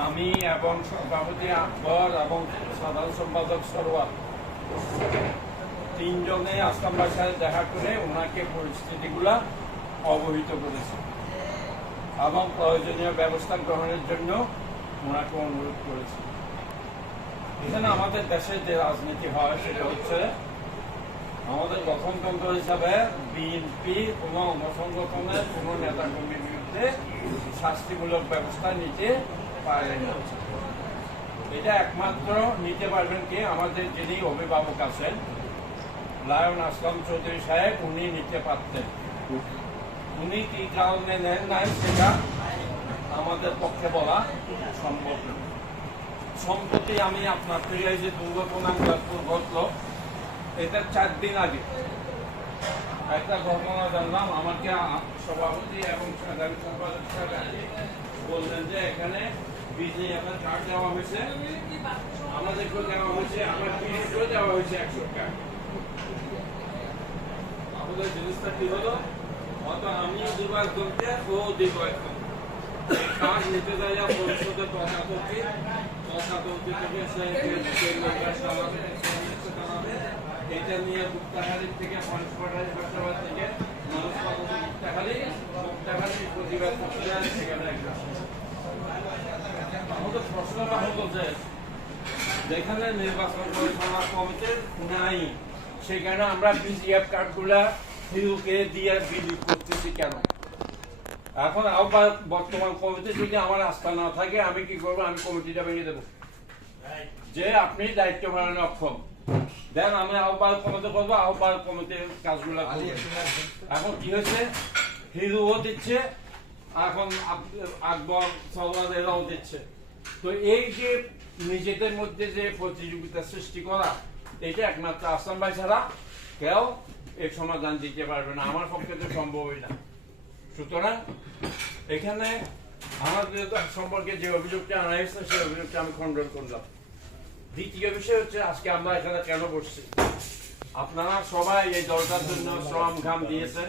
আমি এবং সভাপতি আকবর এবং সাধারণ সম্পাদক সরোয়ার তিনজনে আসলাম বাসায় দেখা করে ওনাকে পরিস্থিতিগুলা অবহিত করেছে এবং প্রয়োজনীয় ব্যবস্থা গ্রহণের জন্য ওনাকে অনুরোধ করেছে। এখানে আমাদের দেশে যে রাজনীতি হয় সেটা হচ্ছে আমাদের গঠনতন্ত্র হিসাবে বিএনপি কোনো অঙ্গসংগঠনের কোনো নেতাকর্মীর বিরুদ্ধে শাস্তিমূলক ব্যবস্থা নিতে পারে না। এটা একমাত্র নিতে পারবেন কি আমাদের যিনি অভিভাবক আছেন লায়ন আসলাম চৌধুরী সাহেব, উনি নিতে পারতেন। উনি কি কারণে নেন নাই সেটা আমাদের পক্ষে বলা সম্ভব না। সম্প্রতি আমি আপনার থেকে যে দুর্ঘটনা ঘটলো এটা 4 দিন আগে একটা ঘটনা জানলাম। আমাকে সভাপতি এবং সাধারণ সম্পাদক বললেন যে এখানে বিজেপি কার্ড দেওয়া হয়েছে, আমাদেরকেও দেওয়া হয়েছে, আমার পিএসকেও দেওয়া হয়েছে 100 টাকা। আমাদের জিনিসটা কি হলো, অত আমিও দুবার করতে ও দিব এখন কাজ নিতে যাই পরিষদের তথাকথি থেকে এটা নিয়ে মুক্তাখালী থেকে পঞ্চপাড়ায় হাসপাতাল থেকে মানুষ মুক্তাখালী প্রতিবাদ করতে যায়। সেখানে আমাদের প্রশ্নটা হলো যে যেখানে নির্বাচন পরিচালনা কমিটির নাই সেখানে আমরা বিজিএফ কার্ডগুলা হিরোকে দিয়ে বিলি করতেছি কেন? এখন আহ্বায়ক বর্তমান কমিটি যদি আমার আস্থা না থাকে আমি কি করবো? আমি কমিটিটা ভেঙে দেবো যে আপনি দায়িত্ব পালনে অক্ষম। দেন আমি আহ্বায়ক কমিটি করবো, আহ্বায়ক কমিটির কাজগুলা করবো। এখন কি হয়েছে, হিরোও দিচ্ছে, এখন আকবর সরওয়ার এরাও দিচ্ছে। তো এই যে নিজেদের মধ্যে যে প্রতিযোগিতা সৃষ্টি করা, এটা একমাত্র আসলাম ভাই ছাড়া কেউ এই সমাধান দিতে পারবে না, আমার পক্ষে তো সম্ভবই না। সুতরাং এখানে আমাদের সম্পর্কে যে অভিযোগটা আনা হয়েছে সেই অভিযোগটা আমি খণ্ডন করলাম। দ্বিতীয় বিষয় হচ্ছে আজকে আমরা এখানে কেন বসছি, আপনারা সবাই এই দলটার জন্য শ্রম ঘাম দিয়েছেন।